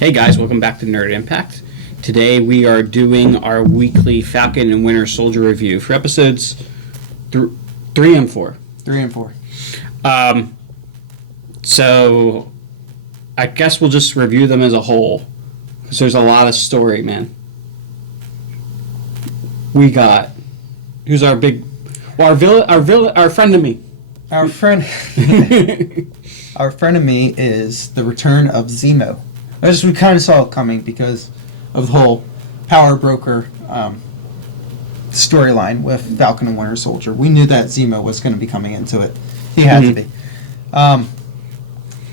Hey guys, welcome back to Nerd Impact. Today we are doing our weekly Falcon and Winter Soldier review for episodes 3 and 4. 3 and 4. So I guess we'll just review them as a whole because there's a lot of story, man. We got who's our big, well, our friend of me. Our friend, our frenemy is the return of Zemo. As we kind of saw it coming because of the whole power broker storyline with Falcon and Winter Soldier. We knew that Zemo was going to be coming into it. He had to be.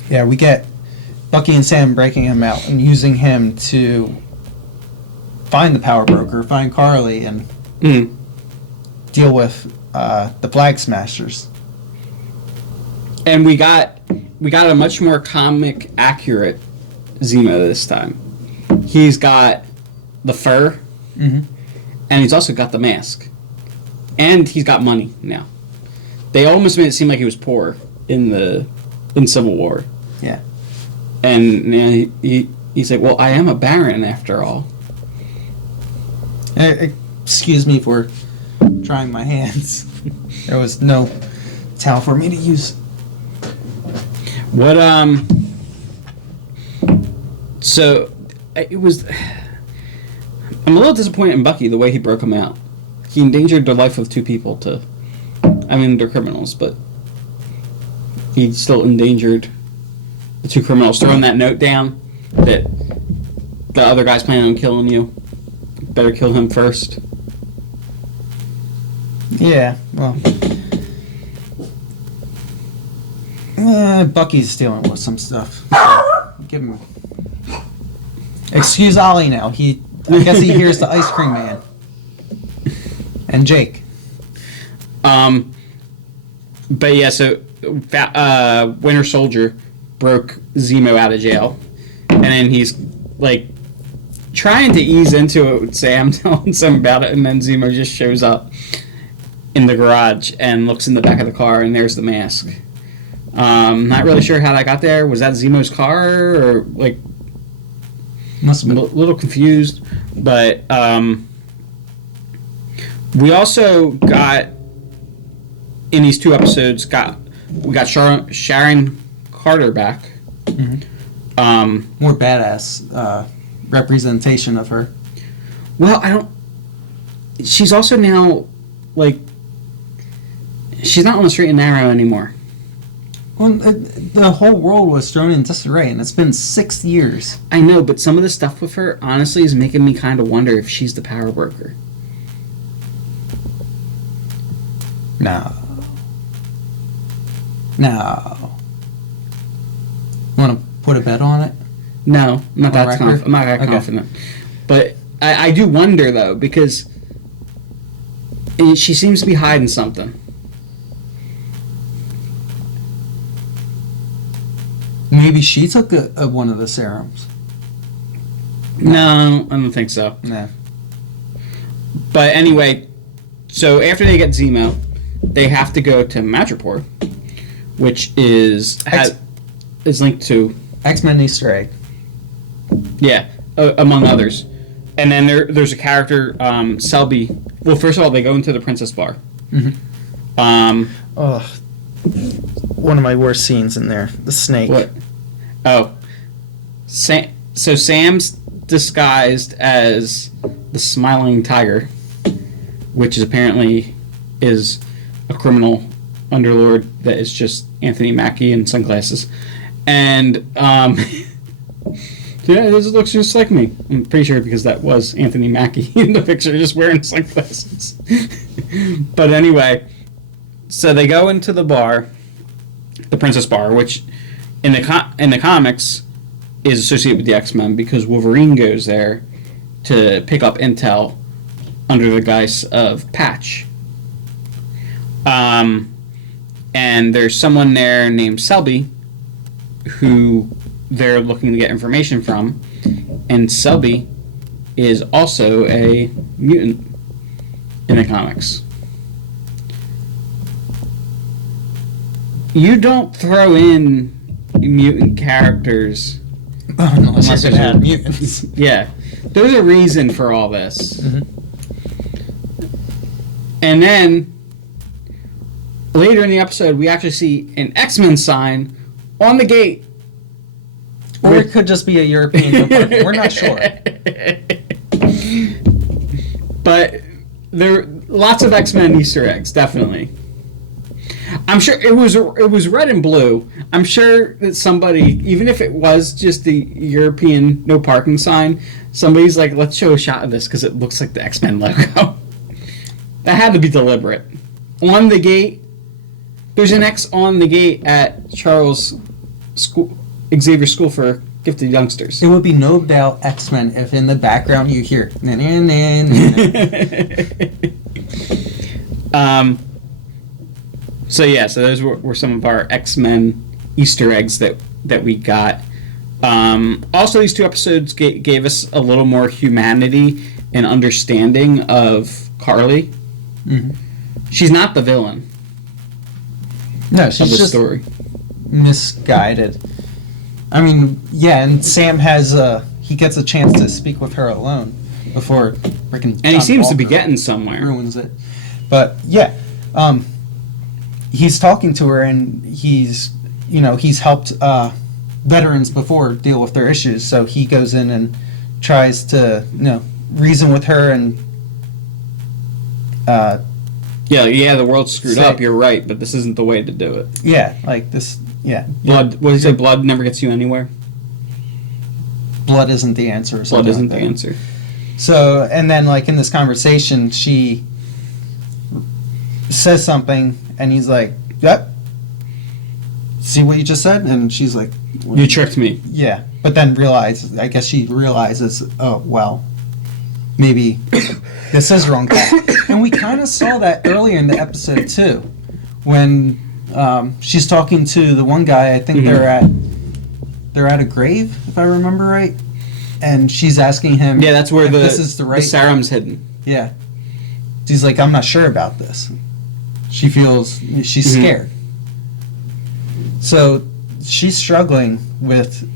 Yeah, we get Bucky and Sam breaking him out and using him to find the power broker, find Carly, and deal with the Flag Smashers. And we got a much more comic accurate Zemo this time. He's got the fur, and he's also got the mask, and he's got money now. They almost made it seem like he was poor in Civil War. Yeah, and he's like, well, I am a baron after all. Excuse me for trying my hands. There was no towel for me to use. What So it was. I'm a little disappointed in Bucky the way he broke him out. He endangered the life of two people. They're criminals, but he still endangered the two criminals. Throwing that note down that the other guy's planning on killing you. Better kill him first. Yeah, well, Bucky's dealing with some stuff. So give him. Excuse Ollie now. I guess he hears the ice cream man. And Jake. But yeah, so Winter Soldier broke Zemo out of jail, and then he's like trying to ease into it with Sam, telling Sam about it, and then Zemo just shows up in the garage and looks in the back of the car, and there's the mask. Not really sure how that got there. Was that Zemo's car, or like? Must have been a little confused, but we also got in these two episodes we got Sharon Carter back. More badass representation of her. Well, she's also now like she's not on the straight and narrow anymore. Well, the whole world was thrown in disarray, and it's been 6 years. I know, but some of the stuff with her, honestly, is making me kind of wonder if she's the power broker. No. Want to put a bet on it? No, I'm not that confident. But I do wonder, though, because she seems to be hiding something. Maybe she took one of the serums. No, I don't think so. No. But anyway, so after they get Zemo, they have to go to Madripoor, which is linked to X-Men Easter egg. Yeah, among others. And then there's a character, Selby. Well, first of all, they go into the Princess Bar. One of my worst scenes in there. The snake. What? Oh. So Sam's disguised as the Smiling Tiger, which is apparently is a criminal underlord that is just Anthony Mackie in sunglasses. And, yeah, this looks just like me. I'm pretty sure because that was Anthony Mackie in the picture, just wearing sunglasses. But anyway, so they go into the bar, the Princess Bar, which in the comics is associated with the X-Men because Wolverine goes there to pick up intel under the guise of Patch. And there's someone there named Selby who they're looking to get information from, and Selby is also a mutant in the comics. You don't throw in mutant characters Unless you're there's gonna a- have mutants. Yeah, there's a reason for all this. And then later in the episode, we actually see an X-Men sign on the gate. Or it could just be a European compartment. We're not sure. But there are lots of X-Men Easter eggs, definitely. I'm sure it was red and blue. I'm sure that somebody, even if it was just the European no parking sign, somebody's like, let's show a shot of this because it looks like the X-Men logo. That had to be deliberate. On the gate, there's an X on the gate at Charles School, Xavier School for Gifted Youngsters. It would be no doubt X-Men if in the background you hear na na na na. So yeah, so those were some of our X-Men Easter eggs that we got. Also, these two episodes gave us a little more humanity and understanding of Carly. Mm-hmm. She's not the villain No, of she's the just story. misguided. I mean, yeah, and Sam he gets a chance to speak with her alone before freaking. And he seems to be Walker getting somewhere. ruins it. But yeah, he's talking to her, and he's helped veterans before deal with their issues. So he goes in and tries to reason with her and. Yeah, the world's screwed up. You're right, but this isn't the way to do it. Yeah, like this. Yeah, Blood. What did you say? Blood never gets you anywhere. blood isn't the answer. Or something Blood isn't like the that. answer. So, and then like in this conversation, she says something, and he's like, "Yep. See what you just said?" And she's like, "What?" You tricked me. Yeah, but then I guess she realizes, oh, well, maybe this is wrong. And we kind of saw that earlier in the episode, too, when she's talking to the one guy. I think they're at a grave, if I remember right, and she's asking him. Yeah, that's where if the this is the right. serum's hidden. Yeah, she's like, I'm not sure about this. She feels she's scared. So she's struggling with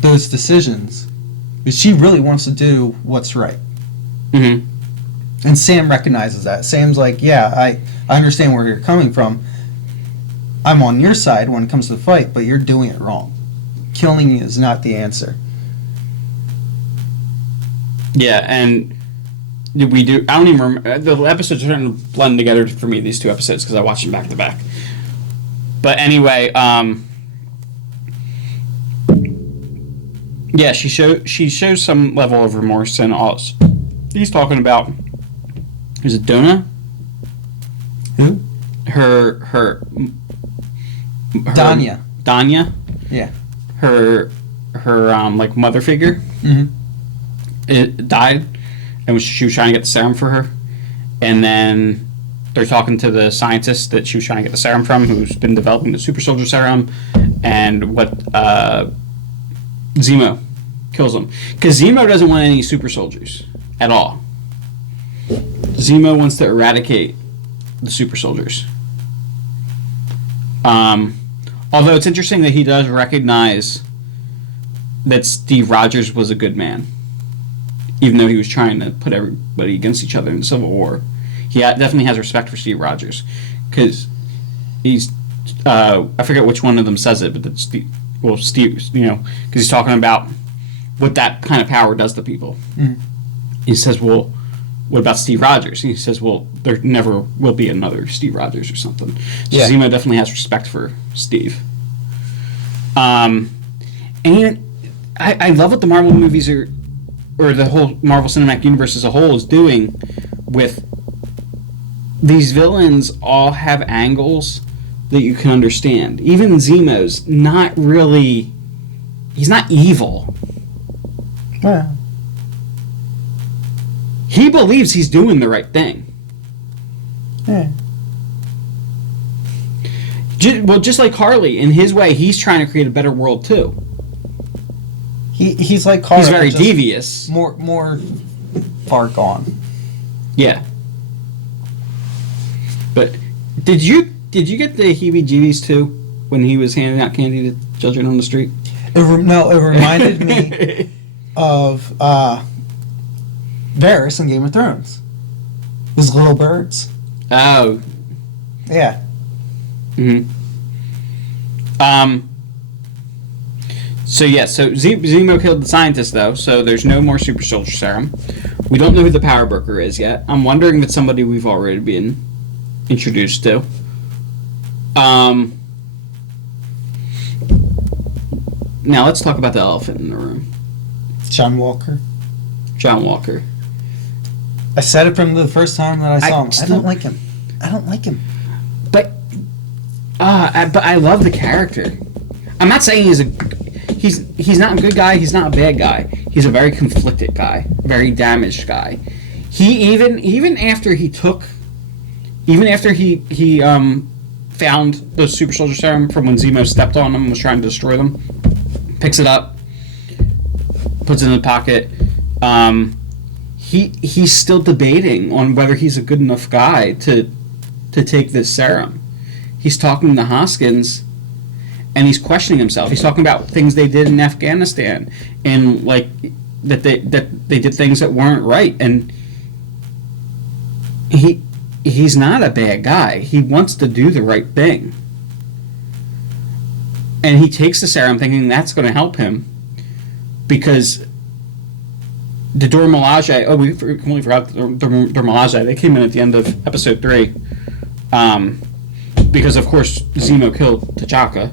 those decisions, but she really wants to do what's right. Mm-hmm. And Sam recognizes that. Sam's like, yeah, I understand where you're coming from. I'm on your side when it comes to the fight, but you're doing it wrong. Killing is not the answer. Yeah, and we do. I don't even remember. The episodes are starting to blend together for me, these two episodes, because I watched them back to back. But anyway, yeah, she shows some level of remorse, and all he's talking about. Is it Donna? Who? Her Danya. Danya? Yeah. Her like mother figure. Mm-hmm. It died, and she was trying to get the serum for her, and then they're talking to the scientist that she was trying to get the serum from, who's been developing the super soldier serum, and what Zemo kills him, because Zemo doesn't want any super soldiers at all. Zemo wants to eradicate the super soldiers. Although it's interesting that he does recognize that Steve Rogers was a good man, even though he was trying to put everybody against each other in the Civil War. He definitely has respect for Steve Rogers, because he's I forget which one of them says it, but Steve, because he's talking about what that kind of power does to people. Mm. He says, well, what about Steve Rogers? And he says, well, there never will be another Steve Rogers or something. So Yeah. Zemo definitely has respect for Steve. And I love what the Marvel movies are, or the whole Marvel Cinematic Universe as a whole is doing with these villains. All have angles that you can understand. Even Zemo's not really, he's not evil. Well, He believes he's doing the right thing. yeah. Just like Harley, in his way, he's trying to create a better world too. He's like Carl. He's very just devious. More far gone. Yeah. But did you get the heebie-jeebies too when he was handing out candy to children on the street? It reminded me of Varys in Game of Thrones. Those little birds. Oh. Yeah. Mm-hmm. So Zemo killed the scientist though, so there's no more super soldier serum. We don't know who the power broker is yet. I'm wondering if it's somebody we've already been introduced to. Now let's talk about the elephant in the room. John Walker. John Walker. I said it from the first time that I saw him. I don't like him. But I love the character. I'm not saying he's not a good guy. He's not a bad guy. He's a very conflicted guy, very damaged guy. He even after he found the super soldier serum from when Zemo stepped on them and was trying to destroy them, picks it up, puts it in the pocket. He's still debating on whether he's a good enough guy to take this serum. He's talking to Hoskins, and he's questioning himself. He's talking about things they did in Afghanistan, and like that they did things that weren't right. And he's not a bad guy. He wants to do the right thing, and he takes the serum thinking that's going to help him because the Dora Milaje. Oh, we completely forgot the Dora Milaje. They came in at the end of episode 3. Because of course Zemo killed T'Chaka,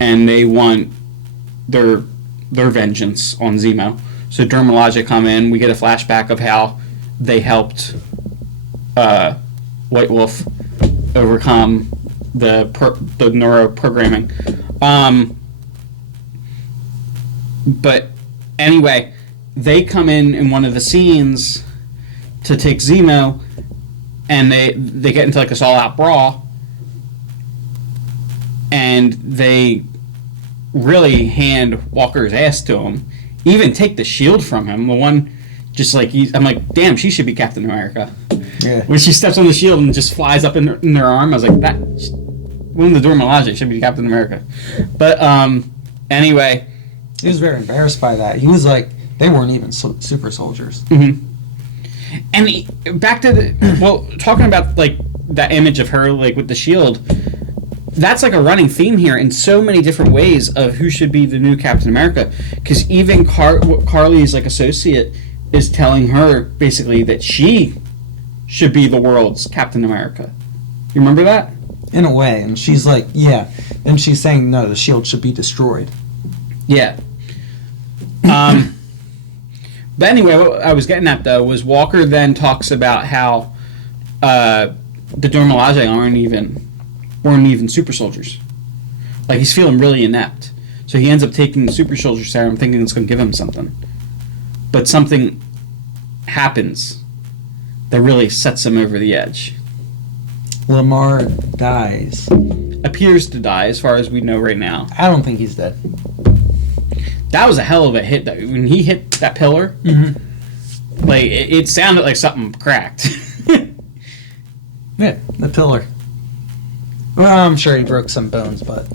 and they want their vengeance on Zemo. So Dora Milaje come in. We get a flashback of how they helped White Wolf overcome the neuro programming. But anyway, they come in one of the scenes to take Zemo, and they get into like this all-out brawl, and they really hand Walker's ass to him, even take the shield from him. The one just like I'm like, damn, she should be Captain America. Yeah. When she steps on the shield and just flies up in her arm, I was like, that one of the Dora Milaje should be Captain America. But anyway, he was very embarrassed by that. He was like, they weren't even super soldiers. Mm-hmm. And back to talking about like that image of her like with the shield, that's like a running theme here in so many different ways of who should be the new Captain America. Because even Carly's like associate is telling her basically that she should be the world's Captain America. You remember that? In a way, and she's like, yeah. And she's saying, no, the shield should be destroyed. Yeah. But anyway, what I was getting at though was Walker then talks about how the Dora Milaje weren't even super soldiers. Like he's feeling really inept, so he ends up taking the super soldier serum, thinking it's going to give him something. But something happens that really sets him over the edge. Lamar dies. Appears to die, as far as we know right now. I don't think he's dead. That was a hell of a hit, though. When he hit that pillar, like it sounded like something cracked. Yeah, the pillar. Well, I'm sure he broke some bones, but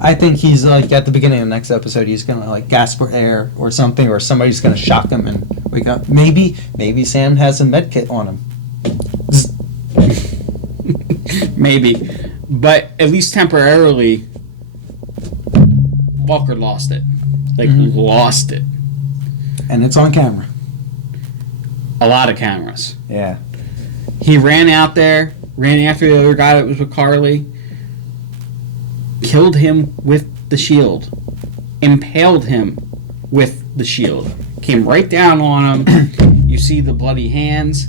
I think he's like at the beginning of the next episode, he's gonna like gasp for air or something, or somebody's gonna shock him, and we got maybe Sam has a med kit on him. Maybe, but at least temporarily, Walker lost it. Like lost it. And it's on camera. A lot of cameras. Yeah. He ran out there, ran after the other guy that was with Carly, killed him with the shield, impaled him with the shield, came right down on him. You see the bloody hands,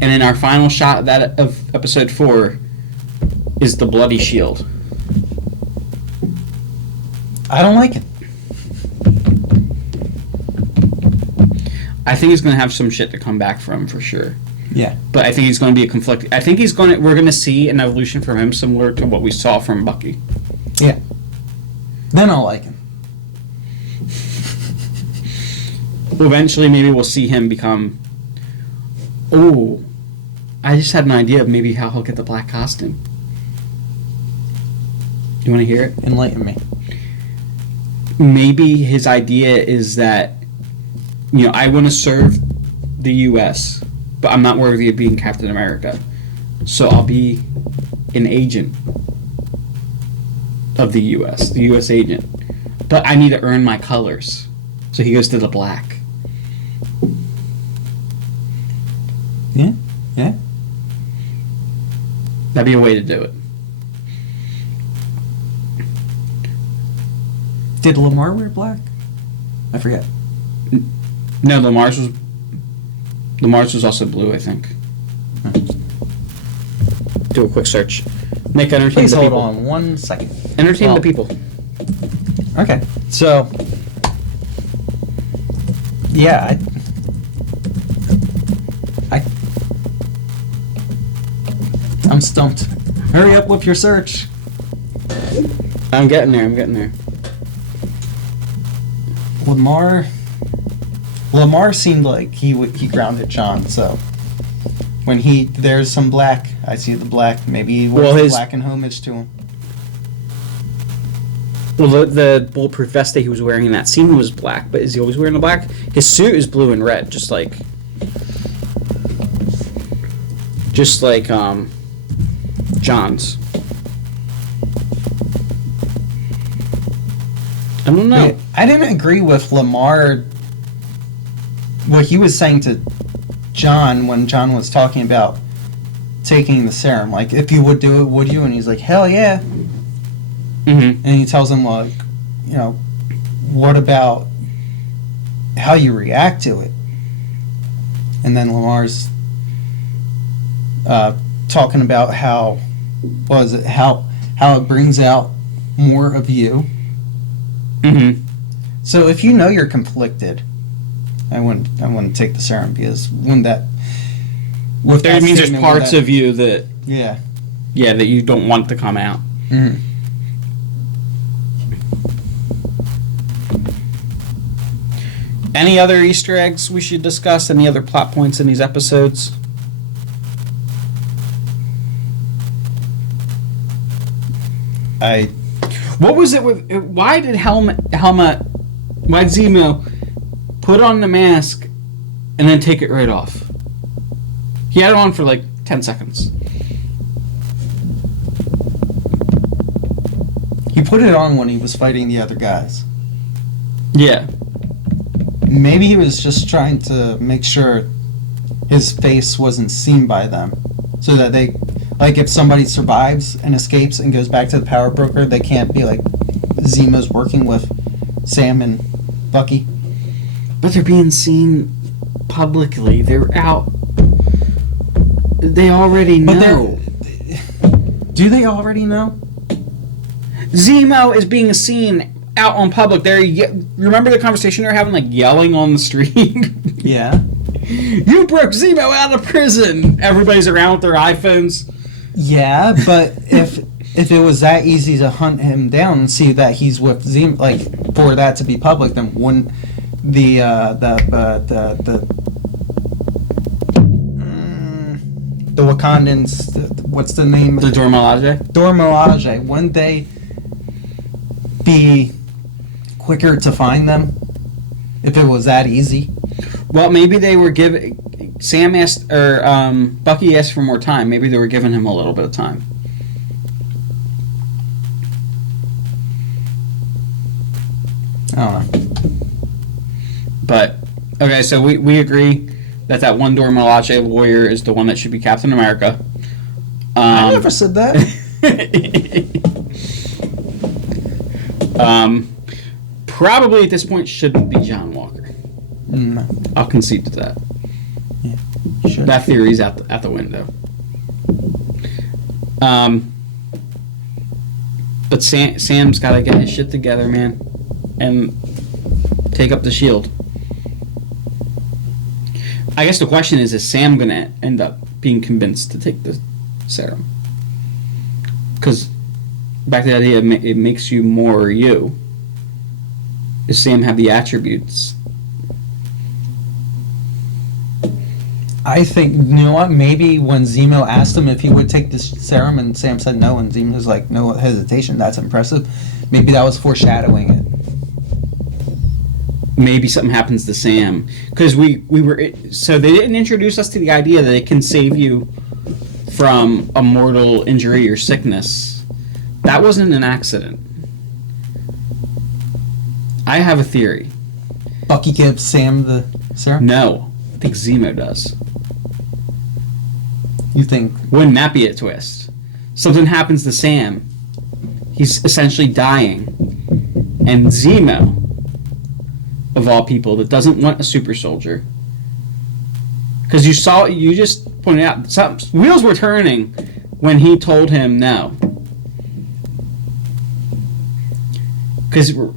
and in our final shot of episode 4 is the bloody shield. I don't like it. I think he's going to have some shit to come back from for sure. Yeah. But I think he's going to be a conflict. I think we're going to see an evolution from him similar to what we saw from Bucky. Yeah. Then I'll like him. Eventually, maybe we'll see him become... Oh, I just had an idea of maybe how he'll get the black costume. You want to hear it? Enlighten me. maybe his idea is that, I want to serve the U.S., but I'm not worthy of being Captain America. So I'll be an agent of the U.S., the U.S. agent. But I need to earn my colors. So he goes to the black. Yeah, yeah. That'd be a way to do it. Did Lamar wear black? I forget. No, Lamar's was also blue, I think. Do a quick search. Nick, entertain Please the hold people. on 1 second. Entertain the people. Okay, so yeah, I'm stumped. Hurry up with your search. I'm getting there. Lamar seemed like he grounded John. So when there's some black, I see the black. Maybe he wears black in homage to him. Well, the bulletproof vest that he was wearing in that scene was black, but is he always wearing the black? His suit is blue and red, just like John's. I don't know. I didn't agree with Lamar. What he was saying to John when John was talking about taking the serum, like, if you would do it, would you? And he's like, hell yeah. Mm-hmm. And he tells him, like, what about how you react to it? And then Lamar's talking about how it brings out more of you. Mm-hmm. So if you know you're conflicted, I wouldn't take the serum, because that means there's parts of you that that you don't want to come out. Mm-hmm. Any other Easter eggs we should discuss? Any other plot points in these episodes? What was it with? Why did why did Zemo put on the mask and then take it right off? He had it on for like 10 seconds. He put it on when he was fighting the other guys. Yeah. Maybe he was just trying to make sure his face wasn't seen by them, so that they, like, if somebody survives and escapes and goes back to the power broker, they can't be like, Zemo's working with Sam and Bucky. But they're being seen publicly. They're out. They already know. Do they already know? Zemo is being seen out on public. Remember the conversation they're having, like, yelling on the street? Yeah. You broke Zemo out of prison! Everybody's around with their iPhones. Yeah, but if it was that easy to hunt him down and see that he's with Zemo, like, for that to be public, then wouldn't the Wakandans, what's the name? The Dora Milaje, wouldn't they be quicker to find them if it was that easy? Well, maybe they were giving... Sam asked, or Bucky asked for more time. Maybe they were giving him a little bit of time. I don't know. But, okay, so we agree that one Dora Milaje warrior is the one that should be Captain America. I never said that. Probably at this point shouldn't be John Walker. No. I'll concede to that. Yeah, sure. That theory's out the window. But Sam's got to get his shit together, man, and take up the shield. I guess the question is Sam going to end up being convinced to take the serum? Because back to the idea, it makes you more you. Does Sam have the attributes? I think, you know what, maybe when Zemo asked him if he would take this serum and Sam said no, and Zemo's like, no hesitation, that's impressive. Maybe that was foreshadowing it. maybe something happens to Sam, because we were, so they didn't introduce us to the idea that it can save you from a mortal injury or sickness. That wasn't an accident. I have a theory. Bucky gives Sam the serum? No, I think Zemo does. You think? Wouldn't that be a twist? Something happens to Sam. He's essentially dying. And Zemo, of all people, that doesn't want a super soldier. Because you just pointed out, some wheels were turning when he told him no.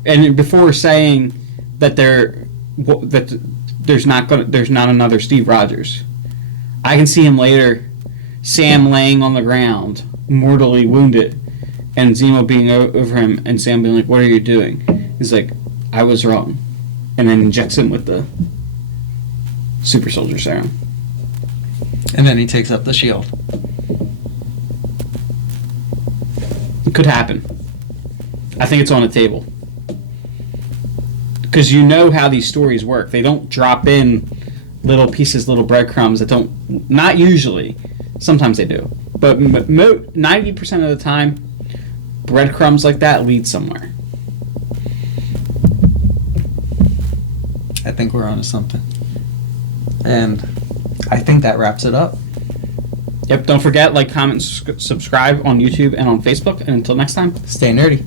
And before saying that there's not another Steve Rogers, I can see him later, Sam laying on the ground, mortally wounded, and Zemo being over him, and Sam being like, "What are you doing?" He's like, "I was wrong," and then injects him with the super soldier serum. And then he takes up the shield. It could happen. I think it's on the table. Because you know how these stories work. They don't drop in little pieces, little breadcrumbs that don't... Not usually. Sometimes they do. But 90% of the time, breadcrumbs like that lead somewhere. I think we're onto something. And I think that wraps it up. Yep, don't forget, like, comment, subscribe on YouTube and on Facebook. And until next time, Stay nerdy.